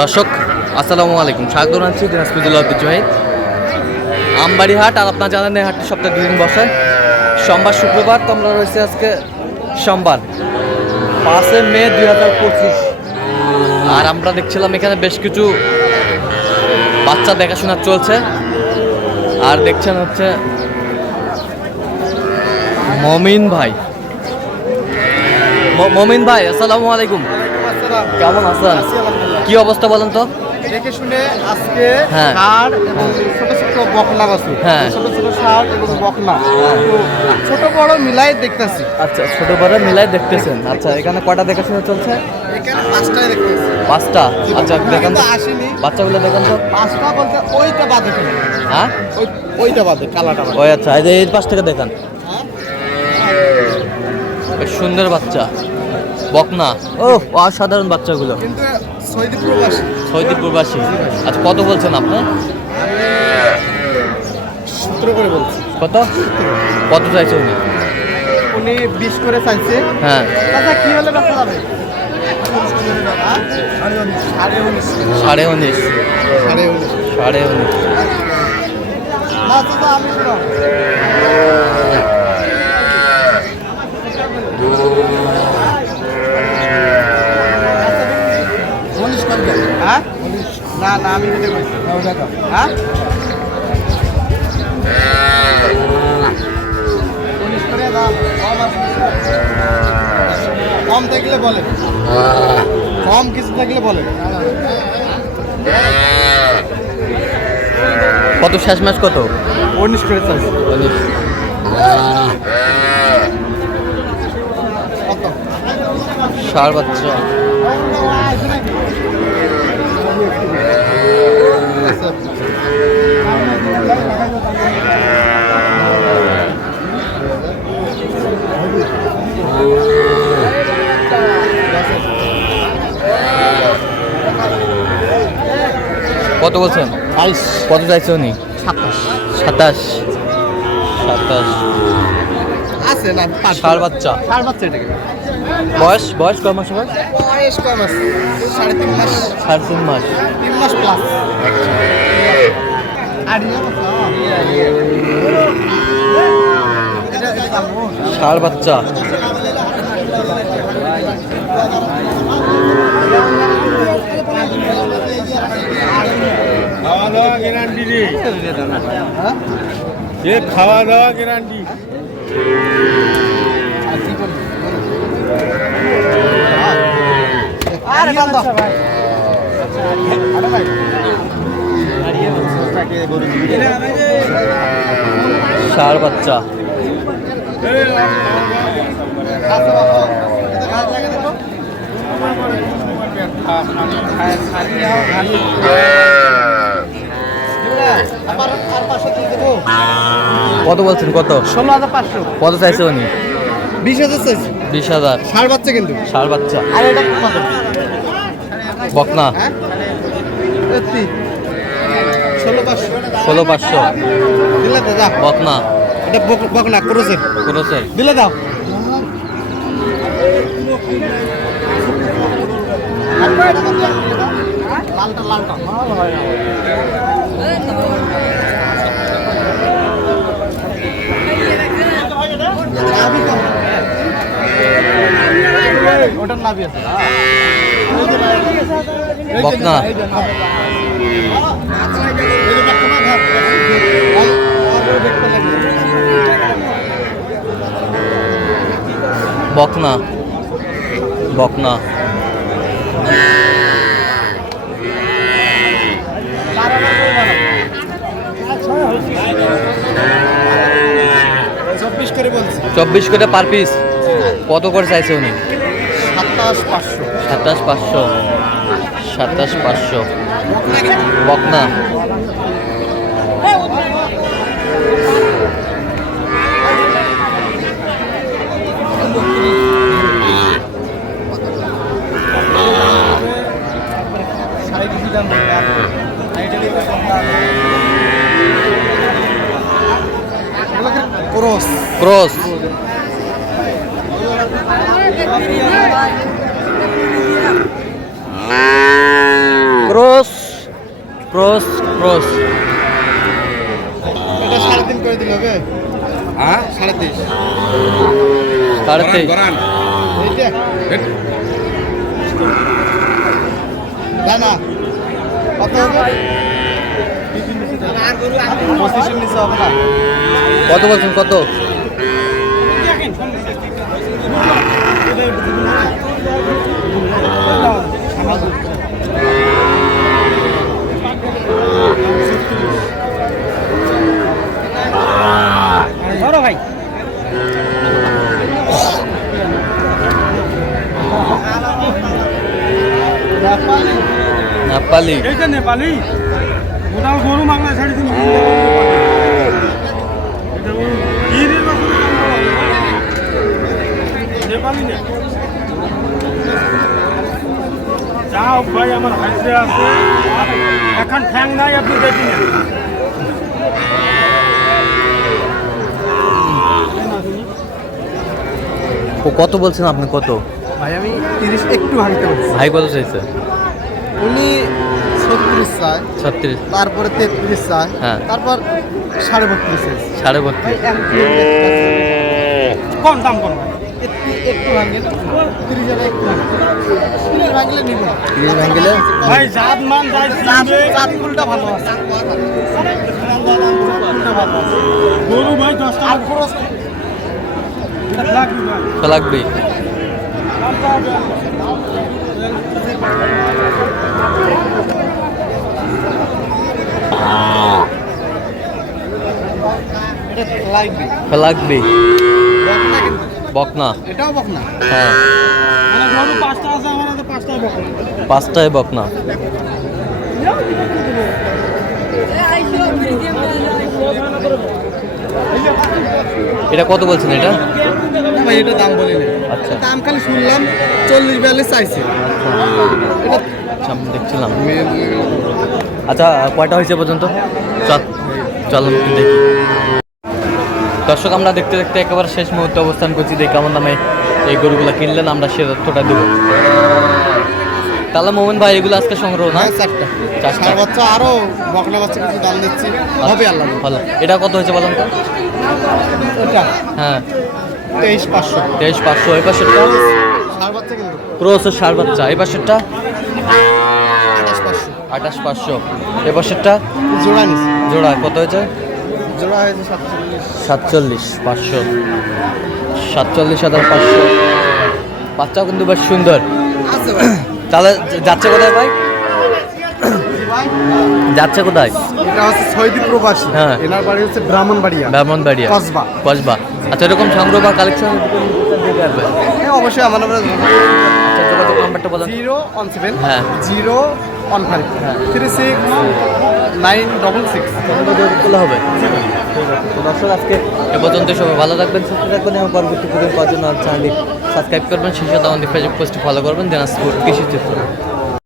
দর্শক, আসসালামু আলাইকুম। স্বাগত জানাচ্ছি দিনাজপুর ঐতিহ্যবাহী আমবাড়ি হাট আর আপনার জানেন এই হাটটি সপ্তাহে দুদিন বসে। সোমবার, শুক্রবার, তো আমরা রয়েছে আজকে সোমবার পাঁচে মে দুই হাজার পঁচিশ। আর আমরা দেখছিলাম এখানে বেশ কিছু বাচ্চা দেখাশোনা চলছে। আর দেখছেন হচ্ছে মমিন ভাই। মমিন ভাই, আসসালামু আলাইকুম। কেমন আছেন? কি অবস্থা বলেন তো? দেখে শুনে আজকে হ্যাঁ। ষাঁড় এবং ছোট ছোট বকনা বাছুর। হ্যাঁ। ছোট ছোট ষাঁড় এবং বকনা। ছোট বড় মিলাই দেখতেছি। আচ্ছা ছোট বড় মিলাই দেখতেছেন। আচ্ছা এখানে কটা দেখাশোনা চলছে? এখানে পাঁচটায় দেখতেছি। পাঁচটা? আচ্ছা দেখেন তো। আসেনি। বাচ্চাগুলো দেখেন তো। পাঁচটা বলতে ওইটা বাদে হ্যাঁ? ওই ওইটা বাদে কালাটা ওই আচ্ছা এই পাশ থেকে দেখান। হ্যাঁ? সুন্দর বাচ্চা। বকনা? ও অসাধারণ বাচ্চাগুলো। কিন্তু সৈদি প্রবাসী। আচ্ছা কত বলছেন আপনি? কত? কত চাইছে উনি? উনি বিশ করে চাইছে। হ্যাঁ। দাদা কি হলে ব্যথা যাবে? সাড়ে উনিশ। সাড়ে উনিশ। সাড়ে উনিশ। না না আমি পারছি হ্যাঁ? কম থাকলে বলে। কম কিছু থাকলে বলে। কত শেষ ম্যাচ কত? উনিশ করে চাইছি উনিশ। কত? বাচ্চা কত বলছেন? কত চাইছে উনি? সাতাশ। সাতাশ। সাতাশ। আছে না পাঁচ বাচ্চা ষাট বাচ্চা এটাকে। বয়স বয়স কয় মাস বয়স সাড়ে তিন মাস। সাড়ে তিন মাস। তিন প্লাস আর। ষাড় বাচ্চা খাওয়া দাওয়া গ্যারান্টি রে। হ্যাঁ? এ খাওয়া দাওয়া গ্যারান্টি। ষাড় বাচ্চা আবার আর দিয়ে দেবো। কত বলছেন কত? ষোলো হাজার পাঁচশো। কত চাইছে উনি? বিশ হাজার চাইছে। বিশ হাজার। ষাট বাচ্চা কিন্তু। ষাড় বাচ্চা। আর এটা কত? বকনা। হ্যাঁ? ষোলো পাঁচশো। ষোলো পাঁচশো। দিলে তো যা। বকনা। এটা বক বক করেছে ক্রোসের। দিলে দাও। লালটা লালটা। ওটার লাভই আছে বকনা। বকনা। বকনা চব্বিশ করে বলছি চব্বিশ করে পার পিস কত করে চাইছে উনি? সাতাশ পাঁচশো। সাতাশ পাঁচশো। সাতাশ পাঁচশো। বকনা। দাম ক্রস ক্রস ক্রস এটা সাড়ে তিন করে দিলে হবে হ্যাঁ সাড়ে তিন সাড়ে তেইশ এইটা না না কত হবে কত বলছেন কত? ধরো ভাই। নেপালি। নেপালি গোটাল গরু মাংলা ছাড়ি দিন নেপালি না যাও ভাই আমার হাইসে আছে। এখন ঠ্যাং নাই আপনি দেখি না ও কত বলছেন আপনি কত? ভাই আমি তিরিশ একটু ভাঙতে পারছি ভাই কত চাইছে? উনি ছত্রিশ চায় ছত্রিশ। তারপরে তেত্রিশ চায় হ্যাঁ। তারপর সাড়ে বত্রিশ সাড়ে বত্রিশ। কম দাম কোন? একটু একটু ভাঙেন তিরিশ হাজার একটু তিরিশ ভাঙলে নিব। তিরিশ ভাঙ্গিলে ভাই জাত মান চাঁদ ফুলটা ভালো আছে। গরু ভাই দশটা আর খরচ লাগবে। এটা লাগবে। বকনা। এটাও বক না হ্যাঁ। মানে পাঁচটা আছে আমার হাতে পাঁচটাই বকল পাঁচটায় বকনা। এটা কত বলছেন এটা? ভাই এটা দাম বলিনি আচ্ছা। দাম খালি শুনলাম চল্লিশ বিয়াল্লিশ চাইছে। আচ্ছা, দেখছিলাম। আচ্ছা কয়টা হয়েছে পর্যন্ত? চল চল দেখি। দর্শক আমরা দেখতে দেখতে একেবারে শেষ মুহূর্তে অবস্থান করছি। দেখি কেমন দামে এই গরুগুলো কিনলেন আমরা সে তথ্যটা দেবো। তাহলে মোমেন ভাই এগুলো আজকে সংগ্রহ না? হ্যাঁ চারটা। চারটা। চার বাচ্চা আরও বকনা বাচ্চা কিছু দাম দিচ্ছি। হবে আল্লাহ ভালো। এটা কত হয়েছে বলেন তো? এটা হ্যাঁ। তেইশ পাঁচশো। তেইশ পাঁচশো। এই পাশেরটা? সার বাচ্চা কিন্তু। ক্রোস সার বাচ্চা। এই পাশেরটা? আঠাশ পাঁচশো। আঠাশ পাঁচশো। এ পাশেরটা? জোড়া জোড়া। কত হয়েছে? জোড়া হয়েছে সাতচল্লিশ। সাতচল্লিশ পাঁচশো। সাতচল্লিশ হাজার পাঁচশো। বাচ্চাও কিন্তু বেশ সুন্দর। তাহলে যাচ্ছে কোথায় ভাই? যাচ্ছে কোথায়? এটা হচ্ছে প্রবাসী। হ্যাঁ। এনার বাড়ি হচ্ছে ব্রাহ্মণবাড়িয়া। ব্রাহ্মণবাড়িয়া। কসবা। কসবা। আচ্ছা এরকম সংগ্রহ বা কালেকশন হ্যাঁ অবশ্যই আমার নাম্বার আচ্ছা যোগাযোগ নাম্বারটা বলেন। জিরো ওয়ান সেভেন হ্যাঁ। জিরো নাইন সিক্স হবে। আজকে এ পর্যন্ত সবাই ভালো থাকবেন, সুস্থ থাকবেন এবং পরবর্তী সাবস্ক্রাইব করবেন। সেই আমাদের ফেসবুক পোস্টে ফলো করবেন, দিনাজপুর কৃষি চিত্র।